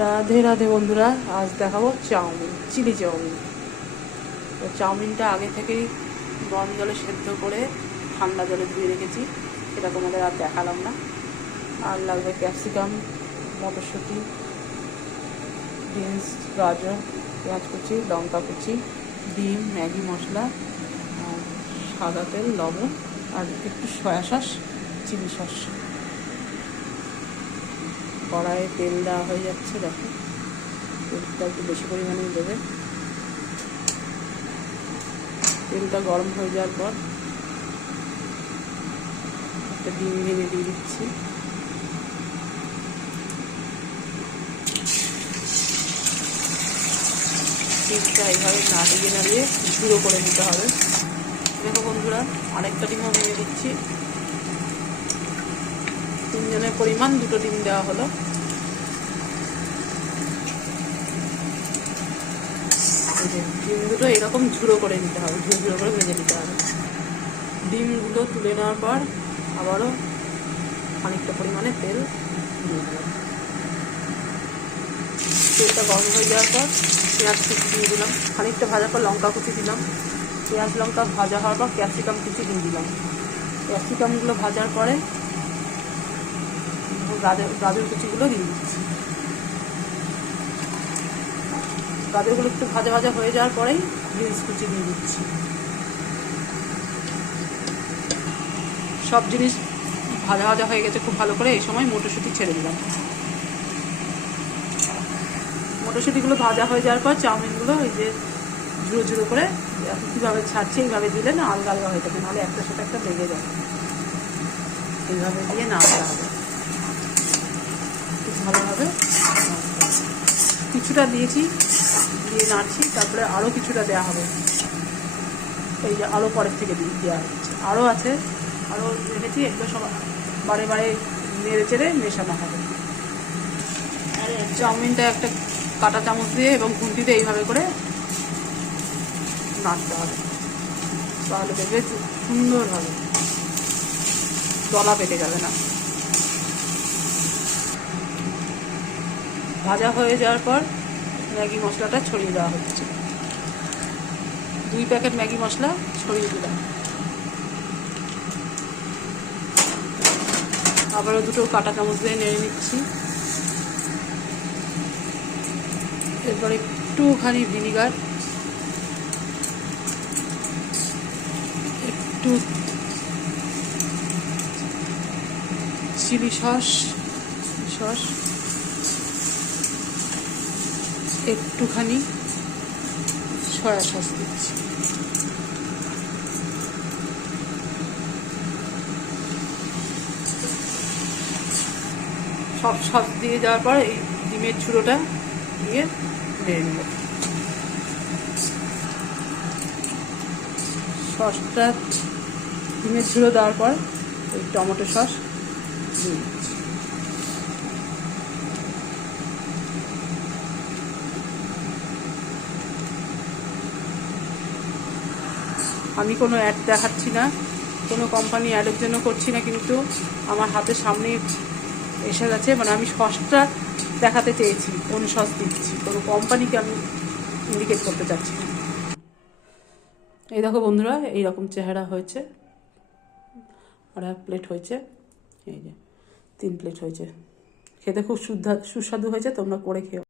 রাধে রাধে বন্ধুরা, আজ দেখাবো চাউমিন, চিলি চাউমিন। তো চাউমিনটা আগে থেকেই গরম জলে সেদ্ধ করে ঠান্ডা জলে ধুয়ে রেখেছি, সেটা তোমাদের আর দেখালাম না। আর লাগবে ক্যাপসিকাম, মটরশুঁটি, বিনস, গাজর, পেঁয়াজ কুচি, লঙ্কা কুচি, ডিম, ম্যাগি মশলা, আর সাদা তেল, লবণ, আর একটু সয়া সস, চিলি সস। কড়াইয়ে তেল দেওয়া হয়ে যাচ্ছে, দেখো তেলটা একটু বেশি পরিমাণে দেবে। তেলটা গরম হয়ে যাওয়ার পর একটা ডিম ভেঙে দিয়ে দিচ্ছি। ডিমটা এইভাবে নাড়িয়ে নাড়িয়ে ঝুড়ো করে নিতে হবে। দেখো বন্ধুরা, আরেকটা ডিমও ভেঙে দিচ্ছি। তিনজনের পরিমাণ দুটো ডিম দেওয়া হলো। ডিম দুটো এরকম ঝুড়ো করে নিতে হবে, ঝুড়ো ঝুড়ো করে ভেজে নিতে হবে। ডিমগুলো তুলে নেওয়ার পর আবারও খানিকটা পরিমাণে তেল দিয়ে দিলাম। তেলটা গরম হয়ে যাওয়ার পর পেঁয়াজ কুচি দিয়ে দিলাম, খানিকটা ভাজার পর লঙ্কা কুচি দিলাম। পেঁয়াজ লঙ্কা ভাজা হওয়ার পর ক্যাপসিকাম কুচি দিয়ে দিলাম। ক্যাপসিকামগুলো ভাজার পরে গাজর কুচিগুলো দিয়ে দিচ্ছি। গাজরগুলো একটু ভাজা ভাজা হয়ে যাওয়ার পরেই বিনস কুচি দিয়ে দিচ্ছি। সব জিনিস ভাজা ভাজা হয়ে গেছে খুব ভালো করে। এই সময় মটরশুঁটি ছেড়ে দিলাম। মটরশুঁটিগুলো ভাজা হয়ে যাওয়ার পর চাউমিনগুলো ওই যে ঝুড়ো ঝুড়ো করে কীভাবে ছাড়ছে এইভাবে দিলে না আলগা আলগা হয়ে যাবে, নাহলে একটার সাথে একটা লেগে যাবে। এইভাবে দিয়ে নাড়তে হবে খুব ভালোভাবে। কিছুটা দিয়েছি, দিয়ে নাড়ছি, তারপরে আরও কিছুটা দেওয়া হবে। এই যে আরও পরের থেকে দেওয়া হচ্ছে, আরও আছে, আরও রেখেছি। এগুলো সব বারে বারে নেড়ে চেড়ে মেশানো হবে। চাউমিনটা একটা কাঁটা চামচ দিয়ে এবং খুন্তিতে এইভাবে করে নাড়তে হবে, তাহলে দেখবে সুন্দর হবে, দলা পেটে যাবে না। ভাজা হয়ে যাওয়ার পর ম্যাগি মশলাটা ছড়িয়ে দেওয়া হচ্ছে। 2 প্যাকেট ম্যাগি মশলা ছড়িয়ে দিলাম। আবারও দুটো কাঁটা চামচ দিয়ে নেড়ে নিচ্ছি। এরপর একটুখানি ভিনিগার, একটু চিলি সস, একটুখানি সয়া সস দিচ্ছি। সব সস দিয়ে যাওয়ার পর এই ডিমের ঝুড়োটা দিয়ে নেড়ে নেব। সসটা ডিমের ঝুড়ো দেওয়ার পর ওই টমেটো সস দিয়ে দিচ্ছি। আমি কোনো অ্যাড দেখাচ্ছি না, কোনো কোম্পানি অ্যাডের জন্য করছি না, কিন্তু আমার হাতের সামনে এসে গেছে। মানে আমি সসটা দেখাতে চেয়েছি, কোন সস দিচ্ছি, কোনো কোম্পানিকে আমি ইন্ডিকেট করতে চাচ্ছি না। এই দেখো বন্ধুরা, এইরকম চেহারা হয়েছে। আর 1 প্লেট হয়েছে, এই যে 3 প্লেট হয়েছে। খেতে খুব সুস্বাদু হয়েছে, তোমরা করে খেও।